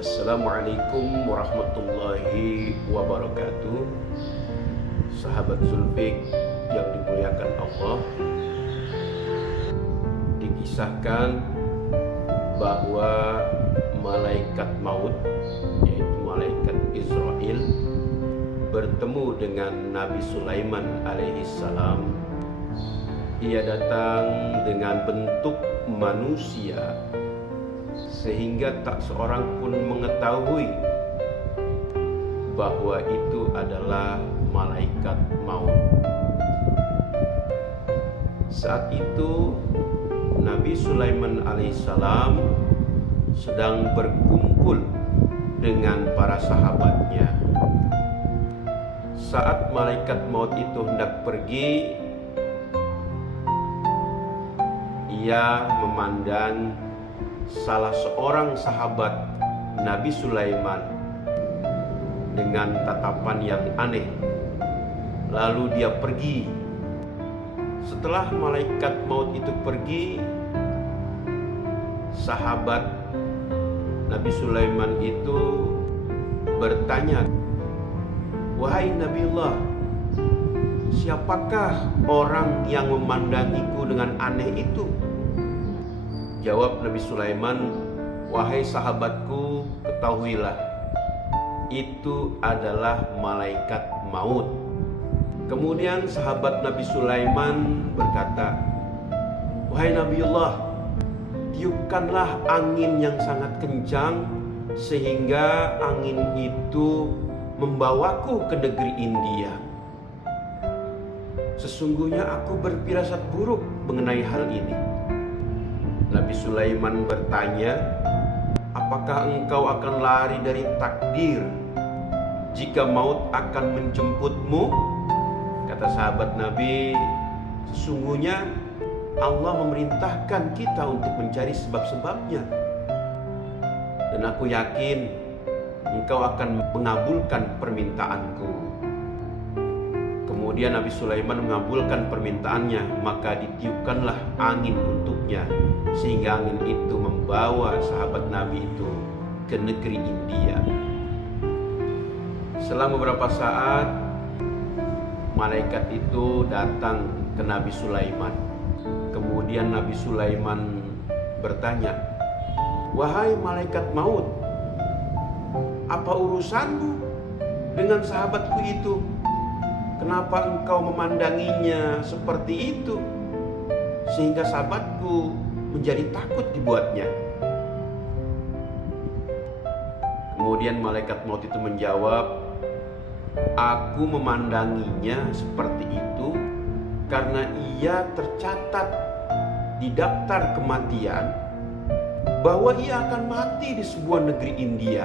Assalamualaikum warahmatullahi wabarakatuh. Sahabat Zulfik yang dimuliakan Allah, dikisahkan bahwa malaikat maut, yaitu malaikat Israel, bertemu dengan Nabi Sulaiman alaihissalam. Ia datang dengan bentuk manusia sehingga tak seorang pun mengetahui bahwa itu adalah malaikat maut. Saat itu Nabi Sulaiman alaihissalam sedang berkumpul dengan para sahabatnya. Saat malaikat maut itu hendak pergi, ia memandang salah seorang sahabat Nabi Sulaiman dengan tatapan yang aneh. Lalu dia pergi. Setelah malaikat maut itu pergi, sahabat Nabi Sulaiman itu bertanya, "Wahai Nabiullah, siapakah orang yang memandangiku dengan aneh itu?" Jawab Nabi Sulaiman, "Wahai sahabatku, ketahuilah, itu adalah malaikat maut." Kemudian sahabat Nabi Sulaiman berkata, "Wahai Nabiullah, tiupkanlah angin yang sangat kencang sehingga angin itu membawaku ke negeri India. Sesungguhnya aku berfirasat buruk mengenai hal ini." Nabi Sulaiman bertanya, "Apakah engkau akan lari dari takdir jika maut akan menjemputmu?" Kata sahabat Nabi, "Sesungguhnya Allah memerintahkan kita untuk mencari sebab-sebabnya. Dan aku yakin engkau akan mengabulkan permintaanku." Kemudian Nabi Sulaiman mengabulkan permintaannya, maka ditiupkanlah angin untuknya, sehingga angin itu membawa sahabat Nabi itu ke negeri India. Selang beberapa saat, malaikat itu datang ke Nabi Sulaiman. Kemudian Nabi Sulaiman bertanya, "Wahai malaikat maut, apa urusanmu dengan sahabatku itu? Kenapa engkau memandanginya seperti itu sehingga sahabatku menjadi takut dibuatnya?" Kemudian malaikat maut itu menjawab, "Aku memandanginya seperti itu karena ia tercatat di daftar kematian bahwa ia akan mati di sebuah negeri India.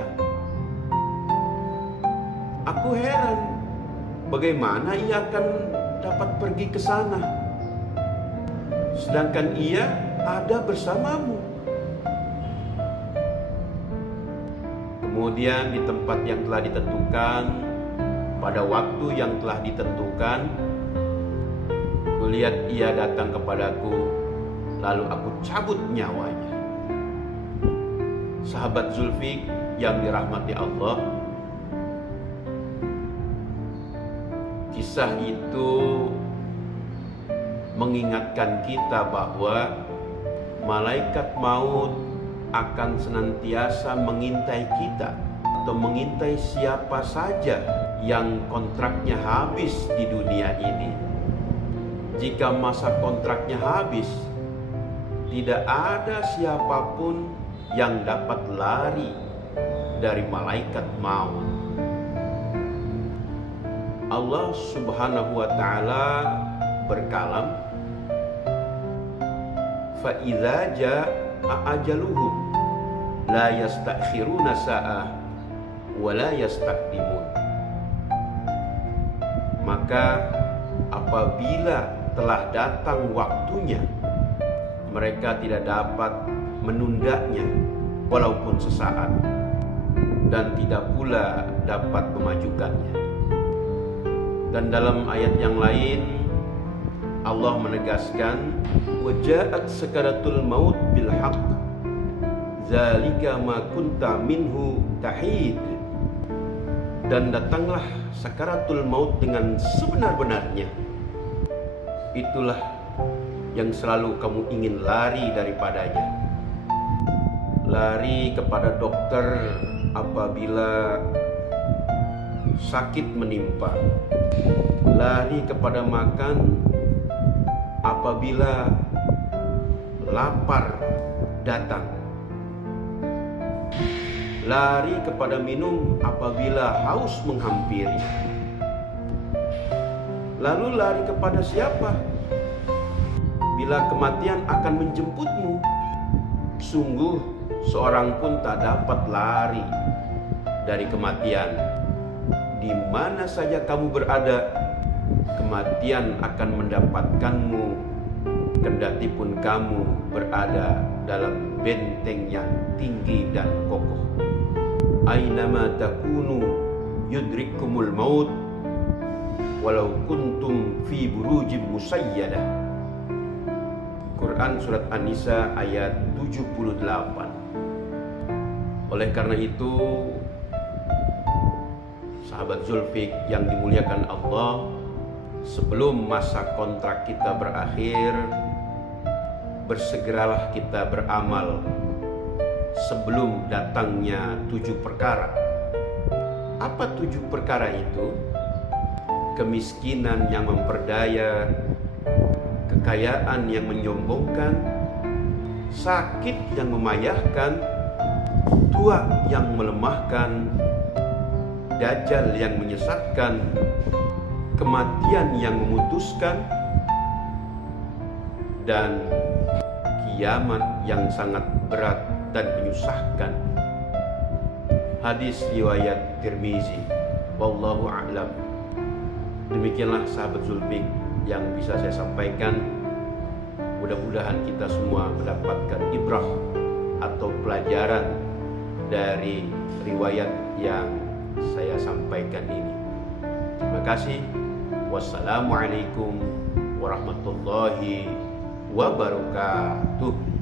Aku heran, bagaimana ia akan dapat pergi ke sana, sedangkan ia ada bersamamu." Kemudian di tempat yang telah ditentukan, pada waktu yang telah ditentukan, kulihat ia datang kepadaku, lalu aku cabut nyawanya. Sahabat Zulfik yang dirahmati Allah, kisah itu mengingatkan kita bahwa malaikat maut akan senantiasa mengintai kita atau mengintai siapa saja yang kontraknya habis di dunia ini. Jika masa kontraknya habis, tidak ada siapapun yang dapat lari dari malaikat maut. Allah Subhanahu wa ta'ala berkalam, "Fa idza jaa ajaluhum la yastakhiruna sa'ah wa la yastaqdimun." Maka apabila telah datang waktunya, mereka tidak dapat menundanya walaupun sesaat, dan tidak pula dapat memajukannya. Dan dalam ayat yang lain Allah menegaskan, "Waja'at sakaratul maut bil haqq zalika ma kunta minhu tahid. Dan datanglah sakaratul maut dengan sebenar-benarnya. Itulah yang selalu kamu ingin lari daripadanya. Lari kepada dokter apabila sakit menimpa. Lari kepada makan apabila lapar datang. Lari kepada minum apabila haus menghampiri. Lalu lari kepada siapa? Bila kematian akan menjemputmu. Sungguh seorang pun tak dapat lari dari kematian. Di mana saja kamu berada, kematian akan mendapatkanmu, kendati pun kamu berada dalam benteng yang tinggi dan kokoh. Ainama takunu yudrikumul maut walau kuntum fi burujim musayyadah. Quran surat An-Nisa ayat 78. Oleh karena itu, sahabat Zulfik yang dimuliakan Allah, sebelum masa kontrak kita berakhir, bersegeralah kita beramal sebelum datangnya 7 perkara. Apa 7 perkara itu? Kemiskinan yang memperdaya, kekayaan yang menyombongkan, sakit yang memayahkan, tua yang melemahkan, dajjal yang menyesatkan, kematian yang memutuskan, dan kiamat yang sangat berat dan menyusahkan. Hadis riwayat Tirmizi. Wallahu a'lam. Demikianlah sahabat Zulfik yang bisa saya sampaikan. Mudah-mudahan kita semua mendapatkan ibrah atau pelajaran dari riwayat yang saya sampaikan ini. Terima kasih. Wassalamualaikum warahmatullahi wabarakatuh.